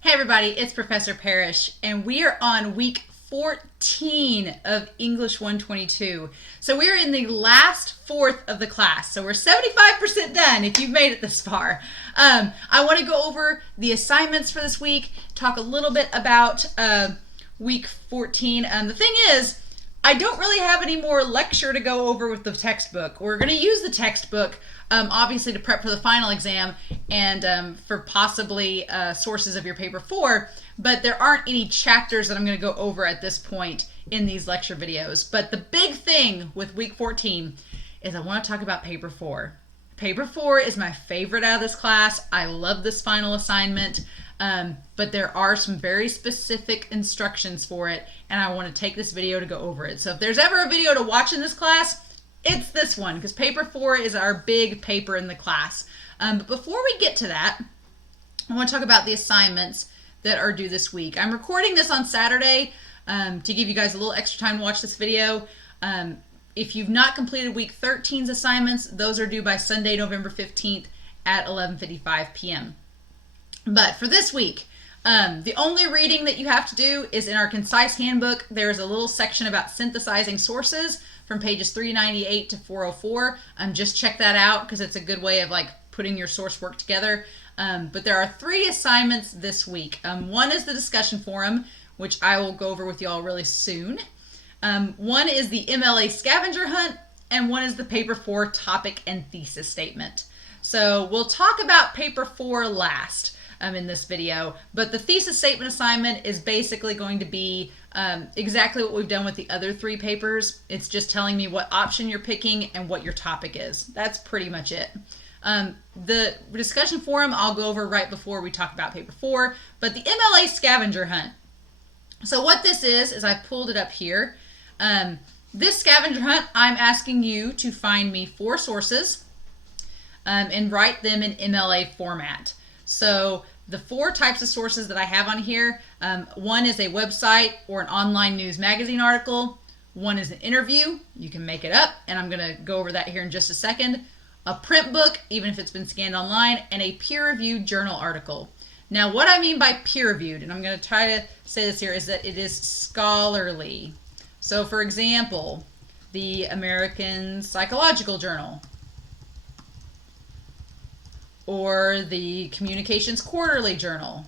Hey everybody, it's Professor Parish, and we are on week 14 of English 122. So we're in the last fourth of the class. So we're 75% done if you've made it this far. I want to go over the assignments for this week, talk a little bit about week 14. The thing is, I don't really have any more lecture to go over with the textbook. We're going to use the textbook, obviously, to prep for the final exam and for possibly sources of your paper 4, but there aren't any chapters that I'm going to go over at this point in these lecture videos. But the big thing with week 14 is I want to talk about paper 4. Paper 4 is my favorite out of this class. I love this final assignment. But there are some very specific instructions for it, and I want to take this video to go over it. So if there's ever a video to watch in this class, it's this one, because paper 4 is our big paper in the class. But before we get to that, I want to talk about the assignments that are due this week. I'm recording this on Saturday to give you guys a little extra time to watch this video. If you've not completed week 13's assignments, those are due by Sunday, November 15th at 11:55 p.m. But for this week, the only reading that you have to do is in our concise handbook. There's a little section about synthesizing sources from pages 398 to 404. Just check that out because it's a good way of putting your source work together. But there are 3 assignments this week. One is the discussion forum, which I will go over with y'all really soon. One is the MLA scavenger hunt, and one is the paper 4 topic and thesis statement. So we'll talk about paper 4 last in this video, but the thesis statement assignment is basically going to be exactly what we've done with the other 3 papers. It's just telling me what option you're picking and what your topic is. That's pretty much it. The discussion forum I'll go over right before we talk about paper 4, but the MLA scavenger hunt. So what this is I've pulled it up here. This scavenger hunt, I'm asking you to find me 4 sources and write them in MLA format. So the 4 types of sources that I have on here, one is a website or an online news magazine article. One is an interview. You can make it up, and I'm going to go over that here in just a second. A print book, even if it's been scanned online, and a peer-reviewed journal article. Now, what I mean by peer-reviewed, and I'm going to try to say this here, is that it is scholarly. So, for example, the American Psychological Journal, or the Communications Quarterly Journal,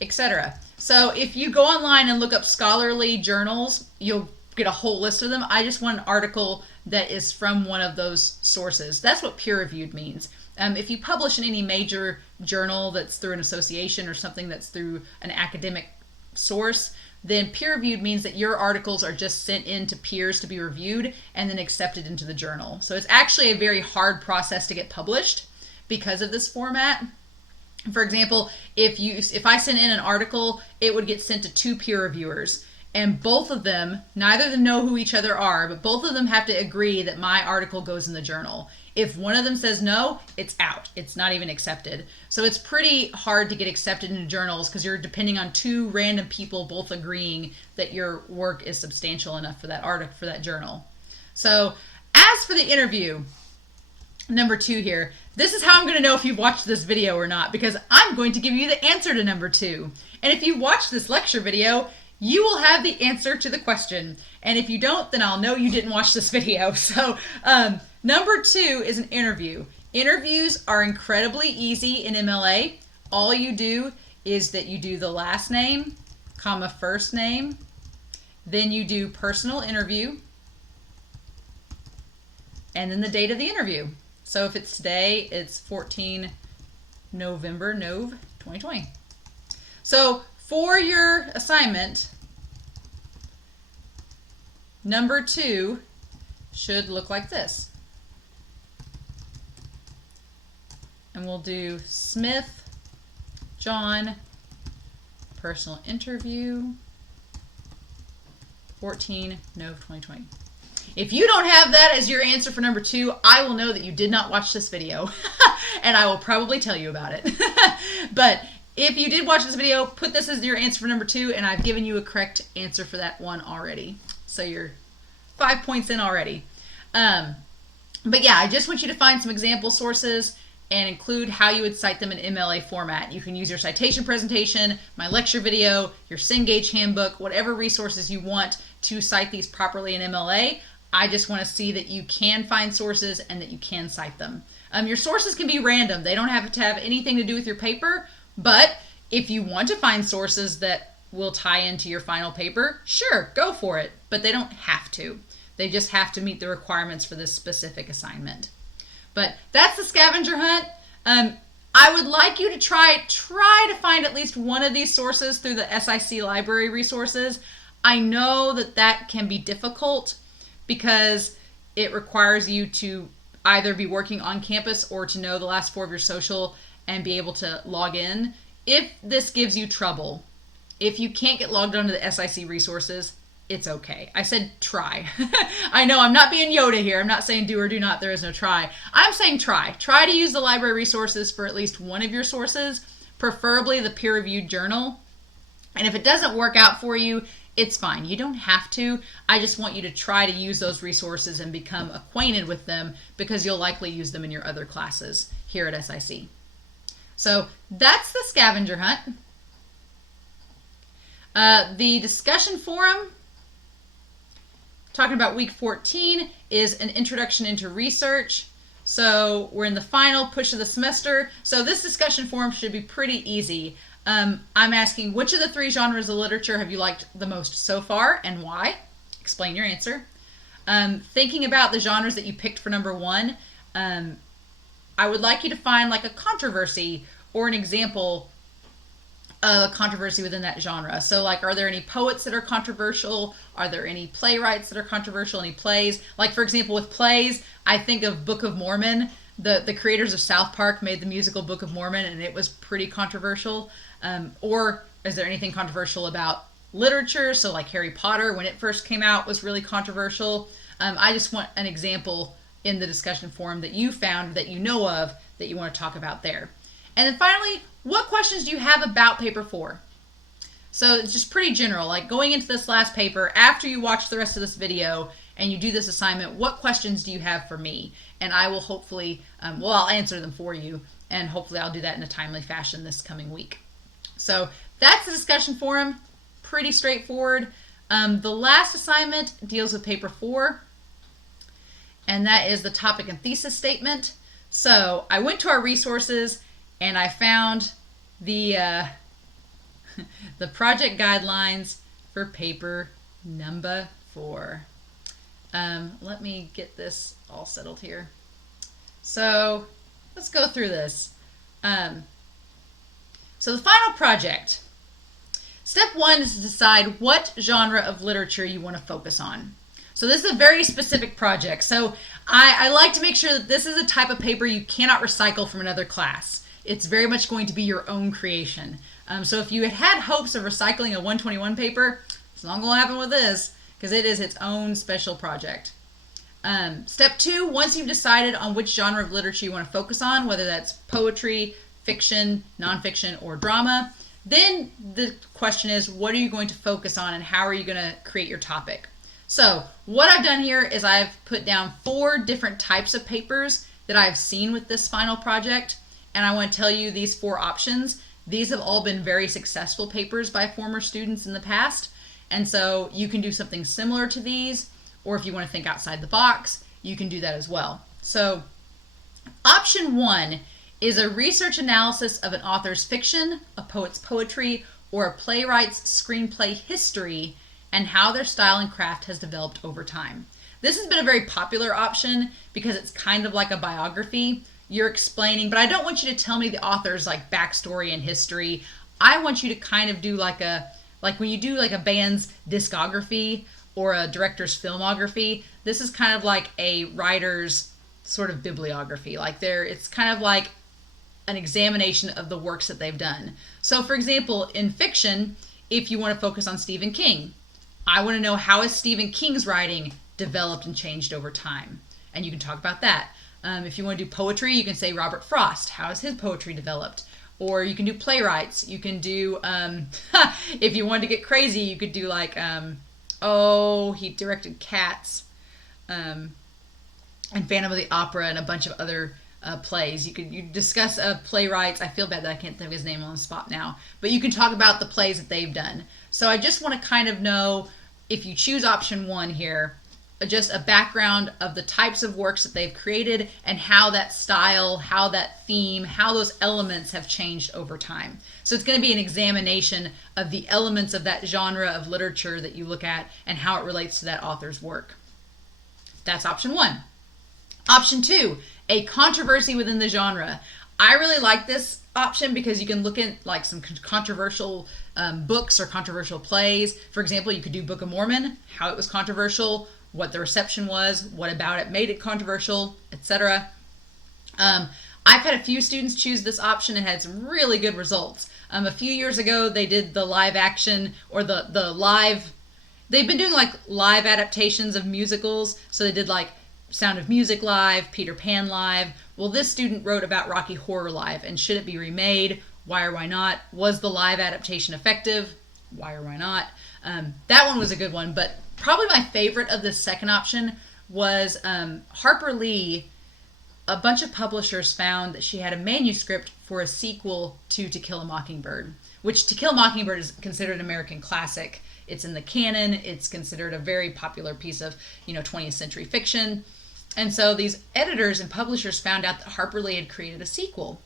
etc. So if you go online and look up scholarly journals, you'll get a whole list of them. I just want an article that is from one of those sources. That's what peer-reviewed means. If you publish in any major journal that's through an association or something that's through an academic source, then peer-reviewed means that your articles are just sent in to peers to be reviewed and then accepted into the journal. So it's actually a very hard process to get published because of this format. For example, if I sent in an article, it would get sent to 2 peer reviewers, and both of them, neither of them know who each other are, but both of them have to agree that my article goes in the journal. If one of them says no, it's out. It's not even accepted. So it's pretty hard to get accepted into journals because you're depending on 2 random people both agreeing that your work is substantial enough for that article, for that journal. So as for the interview, number 2 here, this is how I'm going to know if you've watched this video or not, because I'm going to give you the answer to number 2. And if you watch this lecture video, you will have the answer to the question. And if you don't, then I'll know you didn't watch this video. So number 2 is an interview. Interviews are incredibly easy in MLA. All you do is that you do the last name, comma, first name. Then you do personal interview. And then the date of the interview. So if it's today, it's 14 November, 2020. So for your assignment, number 2 should look like this. And we'll do Smith, John, personal interview, 14 Nov 2020. If you don't have that as your answer for number 2, I will know that you did not watch this video, and I will probably tell you about it. But if you did watch this video, put this as your answer for number 2, and I've given you a correct answer for that one already. So you're 5 points in already. But yeah, I just want you to find some example sources and include how you would cite them in MLA format. You can use your citation presentation, my lecture video, your Cengage handbook, whatever resources you want to cite these properly in MLA. I just want to see that you can find sources and that you can cite them. Your sources can be random. They don't have to have anything to do with your paper, but if you want to find sources that will tie into your final paper, sure, go for it, but they don't have to. They just have to meet the requirements for this specific assignment. But that's the scavenger hunt. I would like you to try to find at least one of these sources through the SIC library resources. I know that can be difficult because it requires you to either be working on campus or to know the last four of your social and be able to log in. If this gives you trouble, if you can't get logged onto the SIC resources, it's okay. I said try. I know I'm not being Yoda here. I'm not saying do or do not. There is no try. I'm saying try. Try to use the library resources for at least one of your sources, preferably the peer-reviewed journal. And if it doesn't work out for you, it's fine. You don't have to. I just want you to try to use those resources and become acquainted with them because you'll likely use them in your other classes here at SIC. So that's the scavenger hunt. The discussion forum, talking about week 14, is an introduction into research. So we're in the final push of the semester. So this discussion forum should be pretty easy. I'm asking, which of the three genres of literature have you liked the most so far and why? Explain your answer. Thinking about the genres that you picked for number one, I would like you to find like a controversy or an example of a controversy within that genre. So like, are there any poets that are controversial? Are there any playwrights that are controversial? Any plays? Like for example, with plays, I think of Book of Mormon. The creators of South Park made the musical Book of Mormon and it was pretty controversial. Or is there anything controversial about literature? So like Harry Potter, when it first came out, was really controversial. I just want an example in the discussion forum that you found, that you know of, that you want to talk about there. And then finally, what questions do you have about paper 4? So it's just pretty general, like going into this last paper, after you watch the rest of this video and you do this assignment, what questions do you have for me? And I will hopefully, I'll answer them for you, and hopefully I'll do that in a timely fashion this coming week. So that's the discussion forum, pretty straightforward. The last assignment deals with paper 4, and that is the topic and thesis statement. So I went to our resources and I found the the project guidelines for paper number 4. Let me get this all settled here. So let's go through this. So the final project. Step 1 is to decide what genre of literature you want to focus on. So this is a very specific project. So I like to make sure that this is a type of paper you cannot recycle from another class. It's very much going to be your own creation. So if you had hopes of recycling a 121 paper, it's not going to happen with this because it is its own special project. Step 2, once you've decided on which genre of literature you want to focus on, whether that's poetry, fiction, nonfiction, or drama, then the question is, what are you going to focus on and how are you going to create your topic? So what I've done here is I've put down 4 different types of papers that I've seen with this final project, and I want to tell you these 4 options. These have all been very successful papers by former students in the past, and so you can do something similar to these, or if you want to think outside the box, you can do that as well. So option 1 is a research analysis of an author's fiction, a poet's poetry, or a playwright's screenplay history and how their style and craft has developed over time. This has been a very popular option because it's kind of like a biography. You're explaining, but I don't want you to tell me the author's like backstory and history. I want you to kind of do like when you do like a band's discography or a director's filmography, this is kind of like a writer's sort of bibliography. It's kind of like an examination of the works that they've done. So for example, in fiction, if you want to focus on Stephen King, I want to know how has Stephen King's writing developed and changed over time. And you can talk about that. If you want to do poetry, you can say Robert Frost. How has his poetry developed? Or you can do playwrights. You can do, if you wanted to get crazy, you could do like, he directed Cats, and Phantom of the Opera and a bunch of other plays. You discuss playwrights. I feel bad that I can't think of his name on the spot now, but you can talk about the plays that they've done. So I just want to kind of know, if you choose option 1 here, just a background of the types of works that they've created and how that style, how that theme, how those elements have changed over time. So it's going to be an examination of the elements of that genre of literature that you look at and how it relates to that author's work. That's option 1. Option 2, a controversy within the genre. I really like this option because you can look at like some controversial books or controversial plays. For example, you could do Book of Mormon, how it was controversial, what the reception was, what about it made it controversial, etc. I've had a few students choose this option and had some really good results. A few years ago, they did the live action or the live. They've been doing like live adaptations of musicals. So they did like Sound of Music live, Peter Pan live. Well, this student wrote about Rocky Horror live and should it be remade? Why or why not? Was the live adaptation effective? Why or why not? That one was a good one, but probably my favorite of the second option was Harper Lee. A bunch of publishers found that she had a manuscript for a sequel to To Kill a Mockingbird, which To Kill a Mockingbird is considered an American classic. It's in the canon. It's considered a very popular piece of 20th century fiction. And so these editors and publishers found out that Harper Lee had created a sequel,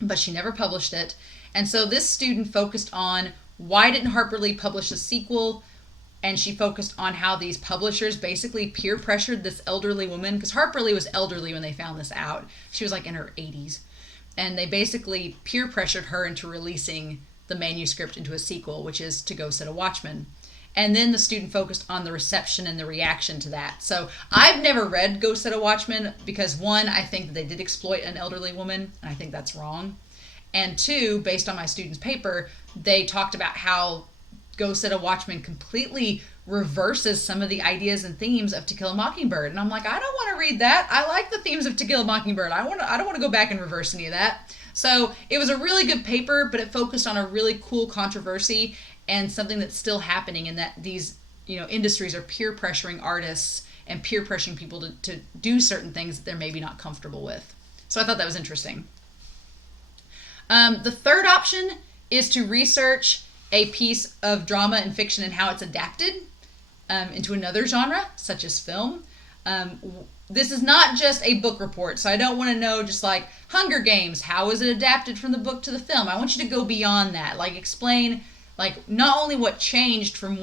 but she never published it. And so this student focused on why didn't Harper Lee publish a sequel, and she focused on how these publishers basically peer pressured this elderly woman, because Harper Lee was elderly when they found this out. She was like in her 80s. And they basically peer pressured her into releasing the manuscript into a sequel, which is To Go Set a Watchman. And then the student focused on the reception and the reaction to that. So I've never read Go Set a Watchman because, one, I think that they did exploit an elderly woman, and I think that's wrong. And two, based on my student's paper, they talked about how Go Set a Watchman completely reverses some of the ideas and themes of To Kill a Mockingbird. And I'm like, I don't want to read that. I like the themes of To Kill a Mockingbird. I don't want to go back and reverse any of that. So it was a really good paper, but it focused on a really cool controversy and something that's still happening, in that these industries are peer pressuring artists and peer pressuring people to do certain things that they're maybe not comfortable with. So I thought that was interesting. The third option is to research a piece of drama and fiction and how it's adapted into another genre, such as film. This is not just a book report, so I don't want to know just like Hunger Games, how is it adapted from the book to the film? I want you to go beyond that, like explain like not only what changed not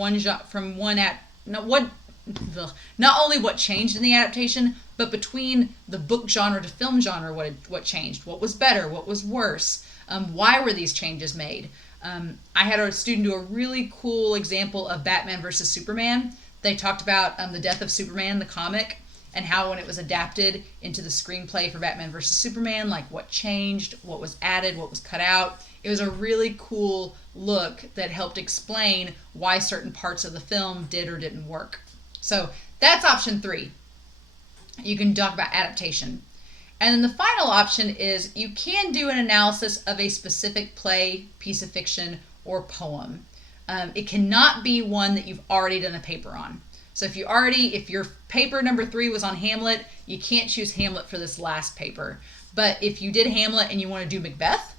only what changed in the adaptation, but between the book genre to film genre, what changed, what was better, what was worse, why were these changes made? I had a student do a really cool example of Batman versus Superman. They talked about the death of Superman, the comic, and how when it was adapted into the screenplay for Batman versus Superman, like what changed, what was added, what was cut out. It was a really cool look that helped explain why certain parts of the film did or didn't work. So that's option 3. You can talk about adaptation. And then the final option is you can do an analysis of a specific play, piece of fiction, or poem. It cannot be one that you've already done a paper on. So if your paper number 3 was on Hamlet, you can't choose Hamlet for this last paper. But if you did Hamlet and you want to do Macbeth,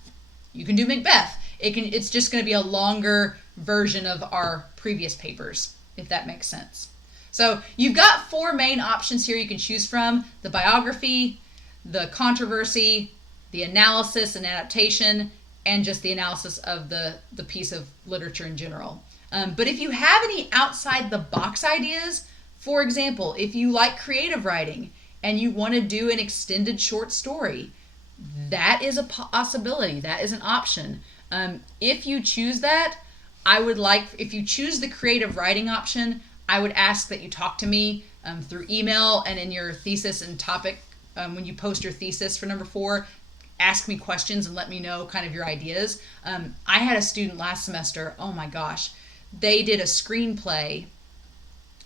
you can do Macbeth. It's just going to be a longer version of our previous papers, if that makes sense. So you've got 4 main options here you can choose from: the biography, the controversy, the analysis and adaptation, and just the analysis of the piece of literature in general. But if you have any outside the box ideas, for example, if you like creative writing and you want to do an extended short story, that is a possibility. That is an option. If you choose that, if you choose the creative writing option, I would ask that you talk to me through email and in your thesis and topic. When you post your thesis for number 4, ask me questions and let me know kind of your ideas. I had a student last semester, oh my gosh, they did a screenplay.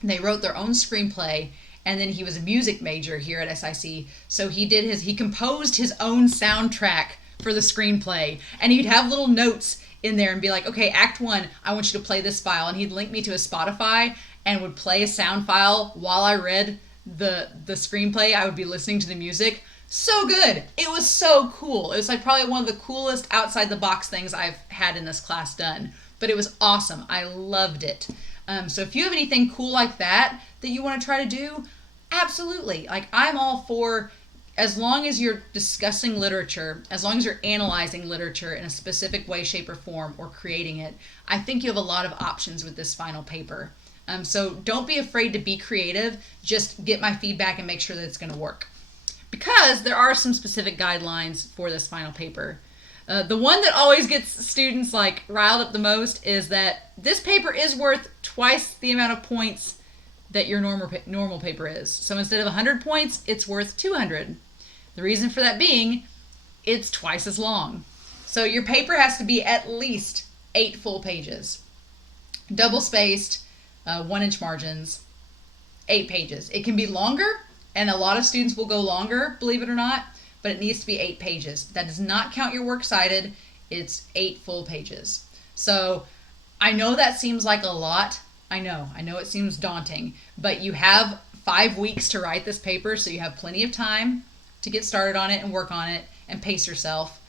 They wrote their own screenplay, and then he was a music major here at SIC. So he composed his own soundtrack for the screenplay, and he'd have little notes in there and be like, okay, act 1, I want you to play this file. And he'd link me to his Spotify and would play a sound file while I read the screenplay. I would be listening to the music. So good. It was so cool. It was like probably one of the coolest outside the box things I've had in this class done. But it was awesome. I loved it. So if you have anything cool like that that you want to try to do, absolutely. Like I'm all for, as long as you're discussing literature, as long as you're analyzing literature in a specific way, shape, or form, or creating it, I think you have a lot of options with this final paper. So don't be afraid to be creative. Just get my feedback and make sure that it's going to work. Because there are some specific guidelines for this final paper. The one that always gets students like riled up the most is that this paper is worth twice the amount of points that your normal paper is. So instead of 100 points, it's worth 200. The reason for that being, it's twice as long. So your paper has to be at least 8 full pages, double spaced, 1-inch margins, 8 pages. It can be longer, and a lot of students will go longer, believe it or not, but it needs to be 8 pages. That does not count your works cited. It's 8 full pages. So I know that seems like a lot. I know it seems daunting, but you have 5 weeks to write this paper, so you have plenty of time to get started on it and work on it and pace yourself.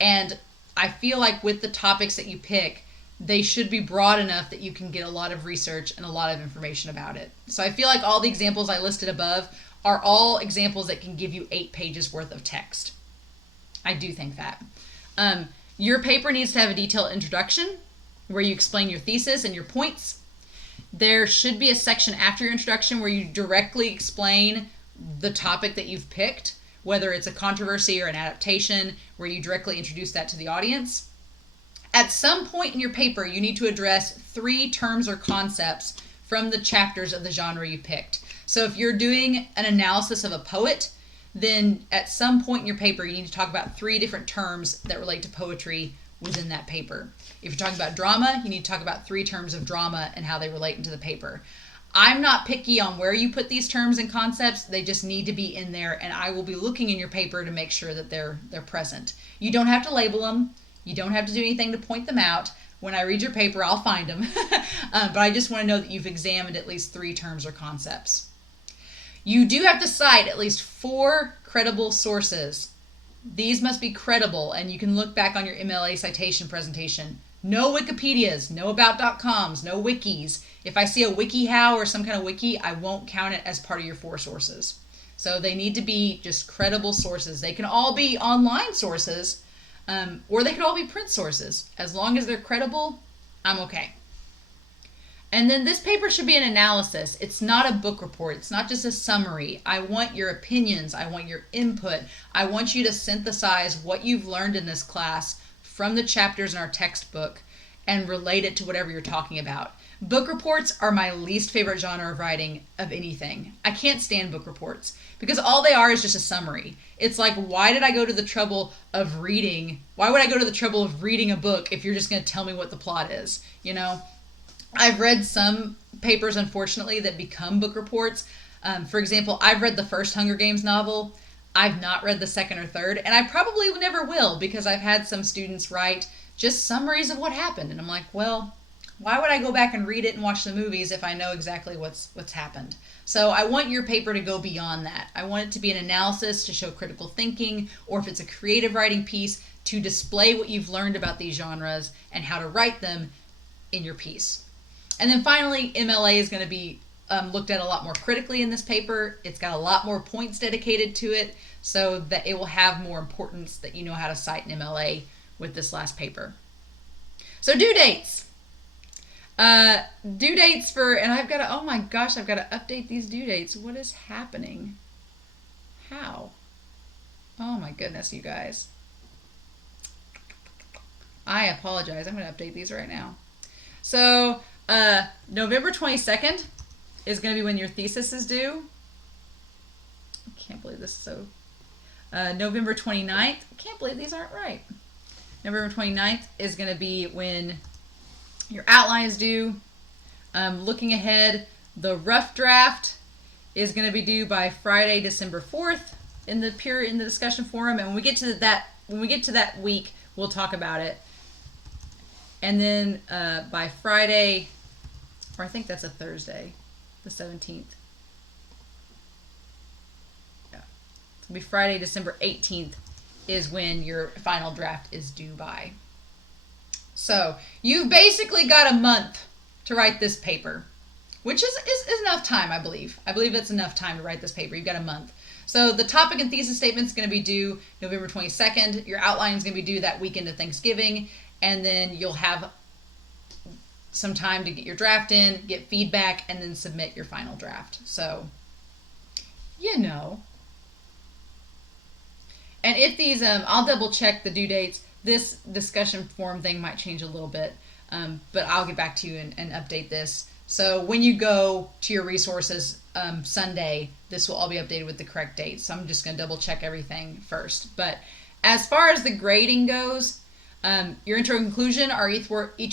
And I feel like with the topics that you pick, they should be broad enough that you can get a lot of research and a lot of information about it. So I feel like all the examples I listed above are all examples that can give you 8 pages worth of text. I do think that. Your paper needs to have a detailed introduction where you explain your thesis and your points. There should be a section after your introduction where you directly explain the topic that you've picked, whether it's a controversy or an adaptation, where you directly introduce that to the audience. At some point in your paper, you need to address 3 terms or concepts from the chapters of the genre you picked. So if you're doing an analysis of a poet, then at some point in your paper, you need to talk about 3 different terms that relate to poetry within that paper. If you're talking about drama, you need to talk about 3 terms of drama and how they relate into the paper. I'm not picky on where you put these terms and concepts. They just need to be in there, and I will be looking in your paper to make sure that they're present. You don't have to label them. You don't have to do anything to point them out. When I read your paper, I'll find them. But I just want to know that you've examined at least 3 terms or concepts. You do have to cite at least 4 credible sources. These must be credible, and you can look back on your MLA citation presentation. No Wikipedias, no about.coms, no wikis. If I see a WikiHow or some kind of wiki, I won't count it as part of your 4 sources. So they need to be just credible sources. They can all be online sources, or they could all be print sources. As long as they're credible, I'm okay. And then this paper should be an analysis. It's not a book report. It's not just a summary. I want your opinions. I want your input. I want you to synthesize what you've learned in this class from the chapters in our textbook and relate it to whatever you're talking about. Book reports are my least favorite genre of writing of anything. I can't stand book reports because all they are is just a summary. It's like, why did I go to the trouble of reading? Why would I go to the trouble of reading a book if you're just going to tell me what the plot is? You know, I've read some papers, unfortunately, that become book reports. For example, I've read the first Hunger Games novel. I've not read the second or third, and I probably never will because I've had some students write just summaries of what happened. And I'm like, well, why would I go back and read it and watch the movies if I know exactly what's happened? So I want your paper to go beyond that. I want it to be an analysis to show critical thinking, or if it's a creative writing piece, to display what you've learned about these genres and how to write them in your piece. And then finally, MLA is going to be looked at a lot more critically in this paper. It's got a lot more points dedicated to it so that it will have more importance that you know how to cite an MLA with this last paper. So due dates. Due dates for, and I've got to, oh my gosh, I've got to update these due dates. What is happening? How? Oh my goodness, you guys. I apologize. I'm going to update these right now. So, November 22nd is going to be when your thesis is due. I can't believe this is so. November 29th. I can't believe these aren't right. November 29th is going to be when your outline is due. Looking ahead, the rough draft is going to be due by Friday, December 4th in the discussion forum. And when we get to that week, we'll talk about it. And then by Friday, or I think that's a Thursday, the 17th. Yeah, It'll be Friday, December 18th is when your final draft is due by. So you've basically got a month to write this paper, which is enough time, I believe. I believe it's enough time to write this paper. You've got a month. So the topic and thesis statement is going to be due November 22nd. Your outline is going to be due that weekend of Thanksgiving. And then you'll have some time to get your draft in, get feedback, and then submit your final draft. So, you know. And if these, I'll double check the due dates. This discussion forum thing might change a little bit, but I'll get back to you and update this. So when you go to your resources Sunday, this will all be updated with the correct dates. So I'm just going to double check everything first. But as far as the grading goes, your intro and conclusion are each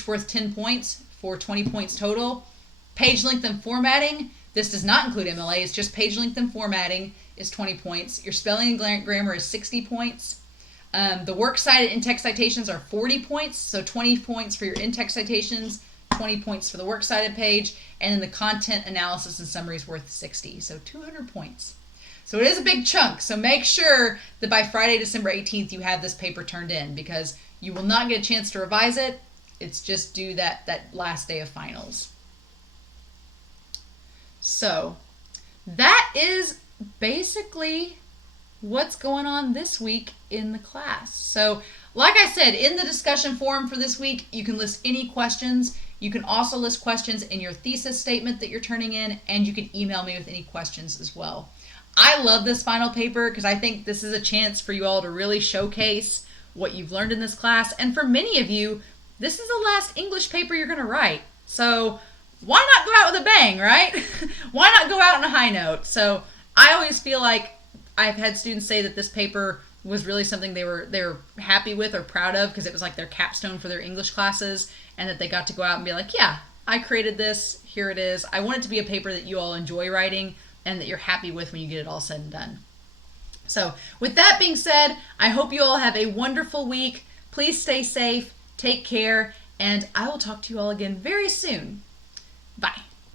worth 10 points for 20 points total. Page length and formatting, this does not include MLA. It's just page length and formatting is 20 points. Your spelling and grammar is 60 points. The works cited in-text citations are 40 points, so 20 points for your in-text citations, 20 points for the works cited page, and then the content analysis and summary is worth 60, so 200 points. So it is a big chunk, so make sure that by Friday, December 18th, you have this paper turned in, because you will not get a chance to revise it. It's just due that last day of finals. So that is basically what's going on this week in the class. So like I said, in the discussion forum for this week, you can list any questions. You can also list questions in your thesis statement that you're turning in, and you can email me with any questions as well. I love this final paper because I think this is a chance for you all to really showcase what you've learned in this class. And for many of you, this is the last English paper you're going to write. So why not go out with a bang, right? Why not go out on a high note? So I always feel like I've had students say that this paper was really something they were happy with or proud of because it was like their capstone for their English classes, and that they got to go out and be like, yeah, I created this, here it is. I want it to be a paper that you all enjoy writing and that you're happy with when you get it all said and done. So with that being said, I hope you all have a wonderful week. Please stay safe, take care, and I will talk to you all again very soon. Bye.